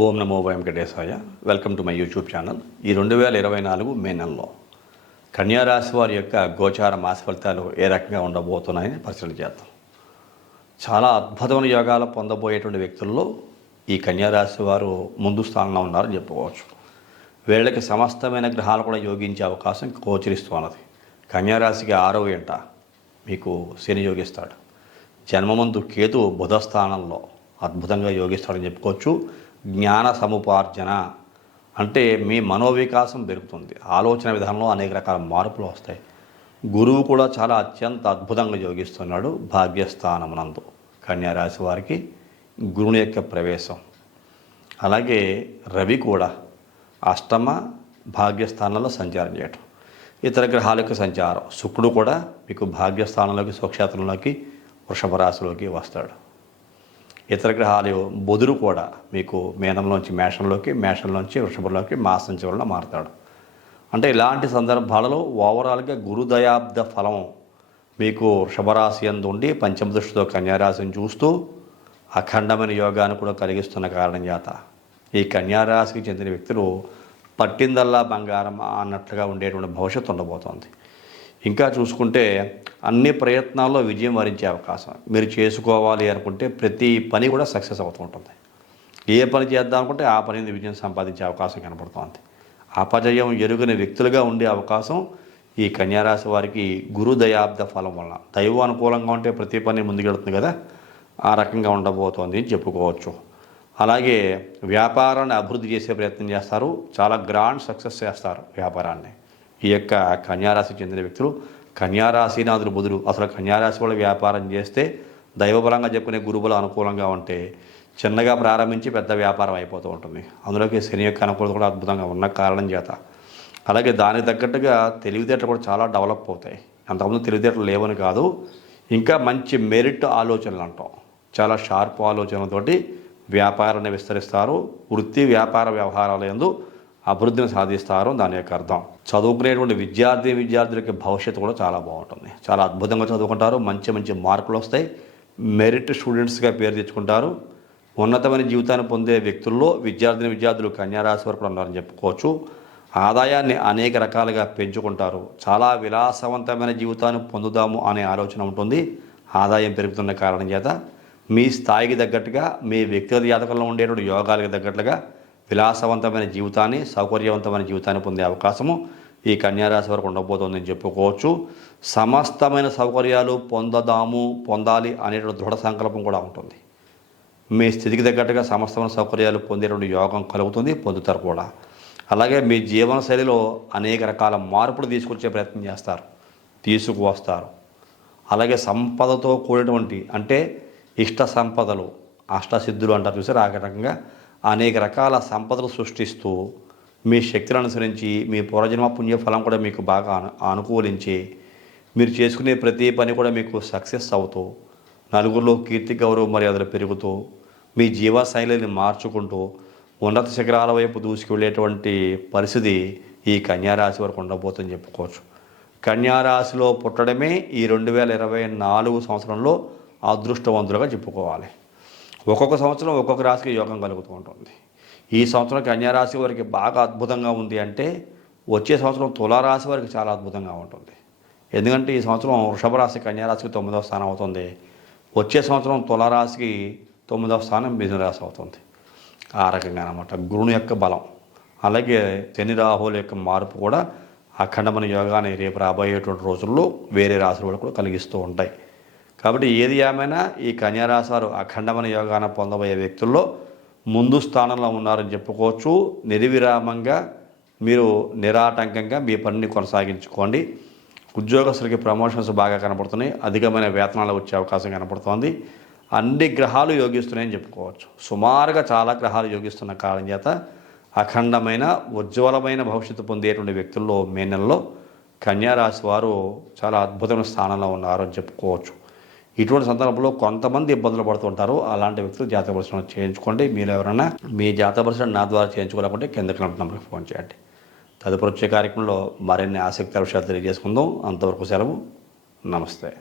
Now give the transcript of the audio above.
Om Namo Venkatesaya. Welcome to my YouTube channel. ఈ 2024 మే నెలలో కన్యారాశి వారి యొక్క గోచార మాస ఫలితాలు ఏ రకంగా ఉండబోతున్నాయని పరిశీలన చేద్దాం. చాలా అద్భుతమైన యోగాలు పొందబోయేటువంటి వ్యక్తుల్లో ఈ కన్యారాశి వారు ముందు స్థానంలో ఉన్నారని చెప్పుకోవచ్చు. వీళ్ళకి సమస్తమైన గ్రహాలు కూడా యోగించే అవకాశం గోచరిస్తున్నది. కన్యారాశికి 6వ ఇంట మీకు శని యోగిస్తాడు. జన్మమందు కేతు బుధ స్థానంలో అద్భుతంగా యోగిస్తాడని చెప్పుకోవచ్చు. జ్ఞాన సముపార్జన అంటే మీ మనోవికాసం పెరుగుతుంది. ఆలోచన విధానంలో అనేక రకాల మార్పులు వస్తాయి. గురువు కూడా చాలా అత్యంత అద్భుతంగా యోగిస్తున్నాడు. భాగ్యస్థానమునందు కన్యారాశి వారికి గురుని యొక్క ప్రవేశం, అలాగే రవి కూడా అష్టమ భాగ్యస్థానంలో సంచారం చేయటం, ఇతర గ్రహాల యొక్క సంచారం, శుక్రుడు కూడా మీకు భాగ్యస్థానంలోకి స్వక్షేత్రంలోకి వృషభ రాశిలోకి వస్తాడు. ఇతర గ్రహాలు బుధుడు కూడా మీకు మీనంలోంచి మేషంలోకి, మేషంలోంచి వృషభంలోకి మాసం చివరిలో మారుతాడు. అంటే ఇలాంటి సందర్భాలలో ఓవరాల్గా గురుదయాబ్ద ఫలం మీకు వృషభరాశి యందు ఉండి పంచమ దృష్టితో కన్యారాశిని చూస్తూ అఖండమైన యోగాన్ని కూడా కలిగిస్తున్న కారణం చేత ఈ కన్యారాశికి చెందిన వ్యక్తులు పట్టిందల్లా బంగారం అన్నట్లుగా ఉండేటువంటి భవిష్యత్తు ఉండబోతోంది. ఇంకా చూసుకుంటే అన్ని ప్రయత్నాల్లో విజయం వరించే అవకాశం. మీరు చేసుకోవాలి అనుకుంటే ప్రతి పని కూడా సక్సెస్ అవుతూ ఉంటుంది. ఏ పని చేద్దాం అనుకుంటే ఆ పని విజయం సంపాదించే అవకాశం కనబడుతోంది. అపజయం ఎరుగని వ్యక్తులుగా ఉండే అవకాశం ఈ కన్యారాశి వారికి గురు దయాబ్ద ఫలం వలన, దైవ అనుకూలంగా ఉంటే ప్రతి పని ముందుకెడుతుంది కదా, ఆ రకంగా ఉండబోతోంది అని చెప్పుకోవచ్చు. అలాగే వ్యాపారాన్ని అభివృద్ధి చేసే ప్రయత్నం చేస్తారు. చాలా గ్రాండ్ సక్సెస్ చేస్తారు వ్యాపారాన్ని. ఈ యొక్క కన్యారాశికి చెందిన వ్యక్తులు, కన్యారాశినాథుడు బుధుడు అసలు కన్యారాశి వాళ్ళు వ్యాపారం చేస్తే దైవబలంగా చెప్పుకునే గురుబలం అనుకూలంగా ఉంటే చిన్నగా ప్రారంభించి పెద్ద వ్యాపారం అయిపోతూ ఉంటుంది. అందులోకి శని యొక్క అనుకూలత కూడా అద్భుతంగా ఉన్న కారణం చేత, అలాగే దానికి తగ్గట్టుగా తెలివితేటలు కూడా చాలా డెవలప్ అవుతాయి. అంతకుముందు తెలివితేటలు లేవని కాదు, ఇంకా మంచి మెరిట్ ఆలోచనలు అంటాం, చాలా షార్ప్ ఆలోచనలతోటి వ్యాపారాన్ని విస్తరిస్తారు. వృత్తి వ్యాపార వ్యవహారాల యందు అభివృద్ధిని సాధిస్తారు. దాని యొక్క అర్థం చదువుకునేటువంటి విద్యార్థులకి భవిష్యత్తు కూడా చాలా బాగుంటుంది. చాలా అద్భుతంగా చదువుకుంటారు. మంచి మంచి మార్కులు వస్తాయి. మెరిట్ స్టూడెంట్స్గా పేరు తెచ్చుకుంటారు. ఉన్నతమైన జీవితాన్ని పొందే వ్యక్తుల్లో విద్యార్థులు కన్యారాశి వరకు ఉన్నారని చెప్పుకోవచ్చు. ఆదాయాన్ని అనేక రకాలుగా పెంచుకుంటారు. చాలా విలాసవంతమైన జీవితాన్ని పొందుదాము అనే ఆలోచన ఉంటుంది. ఆదాయం పెరుగుతున్న కారణం చేత మీ స్థాయికి తగ్గట్టుగా, మీ వ్యక్తిగత జాతకంలో ఉండేటువంటి యోగాలకు తగ్గట్లుగా విలాసవంతమైన జీవితాన్ని, సౌకర్యవంతమైన జీవితాన్ని పొందే అవకాశము ఈ కన్యారాశి వరకు ఉండబోతోందని చెప్పుకోవచ్చు. సమస్తమైన సౌకర్యాలు పొందాలి అనేటువంటి దృఢ సంకల్పం కూడా ఉంటుంది. మీ స్థితికి తగ్గట్టుగా సమస్తమైన సౌకర్యాలు పొందేటువంటి యోగం కలుగుతుంది, పొందుతారు కూడా. అలాగే మీ జీవన శైలిలో అనేక రకాల మార్పులు తీసుకొచ్చే ప్రయత్నం చేస్తారు, తీసుకువస్తారు. అలాగే సంపదతో కూడినటువంటి అంటే ఇష్ట సంపదలు, అష్టసిద్ధులు అంటారు చూసారు, ఆ రకంగా అనేక రకాల సంపదలు సృష్టిస్తూ మీ శక్తిని అనుసరించి మీ పూర్వజన్మ పుణ్యఫలం కూడా మీకు బాగా అనుకూలించి మీరు చేసుకునే ప్రతి పని కూడా మీకు సక్సెస్ అవుతూ నలుగురిలో కీర్తి గౌరవ మర్యాదలు పెరుగుతూ మీ జీవశైలిని మార్చుకుంటూ ఉన్నత శిఖరాల వైపు దూసుకువెళ్ళేటువంటి పరిస్థితి ఈ కన్యారాశి వరకు ఉండబోతుందని చెప్పుకోవచ్చు. కన్యారాశిలో పుట్టడమే ఈ 2024 సంవత్సరంలో అదృష్టవంతులుగా చెప్పుకోవాలి. ఒక్కొక్క సంవత్సరం ఒక్కొక్క రాశికి యోగం కలుగుతూ ఉంటుంది. ఈ సంవత్సరం కన్యారాశి వారికి బాగా అద్భుతంగా ఉంది అంటే వచ్చే సంవత్సరం తులారాశి వారికి చాలా అద్భుతంగా ఉంటుంది. ఎందుకంటే ఈ సంవత్సరం వృషభ రాశి కన్యారాశికి 9వ స్థానం అవుతుంది. వచ్చే సంవత్సరం తులారాశికి 9వ స్థానం మిథున రాశి అవుతుంది. ఆ రకంగా అన్నమాట గురుని యొక్క బలం, అలాగే శని రాహుల యొక్క మార్పు కూడా అఖండమైన యోగాన్ని రేపు రాబోయేటువంటి రోజుల్లో వేరే రాశులు కూడా కలిగిస్తూ ఉంటాయి. కాబట్టి ఏది ఏమైనా ఈ కన్యారాశి వారు అఖండమైన యోగాన్ని పొందబోయే వ్యక్తుల్లో ముందు స్థానంలో ఉన్నారని చెప్పుకోవచ్చు. నిర్విరామంగా మీరు నిరాటంకంగా మీ పనిని కొనసాగించుకోండి. ఉద్యోగస్తులకి ప్రమోషన్స్ బాగా కనపడుతున్నాయి. అధికమైన వేతనాలు వచ్చే అవకాశం కనపడుతోంది. అన్ని గ్రహాలు యోగిస్తున్నాయని చెప్పుకోవచ్చు. సుమారుగా చాలా గ్రహాలు యోగిస్తున్న కారణం చేత అఖండమైన ఉజ్వలమైన భవిష్యత్తు పొందేటువంటి వ్యక్తుల్లో మే నెలలో కన్యారాశి వారు చాలా అద్భుతమైన స్థానంలో ఉన్నారు అని చెప్పుకోవచ్చు. ఇటువంటి సందర్భంలో కొంతమంది ఇబ్బందులు పడుతుంటారు. అలాంటి వ్యక్తులు జాతక పరిశీలన చేయించుకోండి. మీరు ఎవరైనా మీ జాతక పరిశీలన నా ద్వారా చేయించుకోవాలంటే కిందకి నంబర్కి ఫోన్ చేయండి. తదుపరి వచ్చే కార్యక్రమంలో మరిన్ని ఆసక్తికర విషయాలు తెలియజేసుకుందాం. అంతవరకు సెలవు. నమస్తే.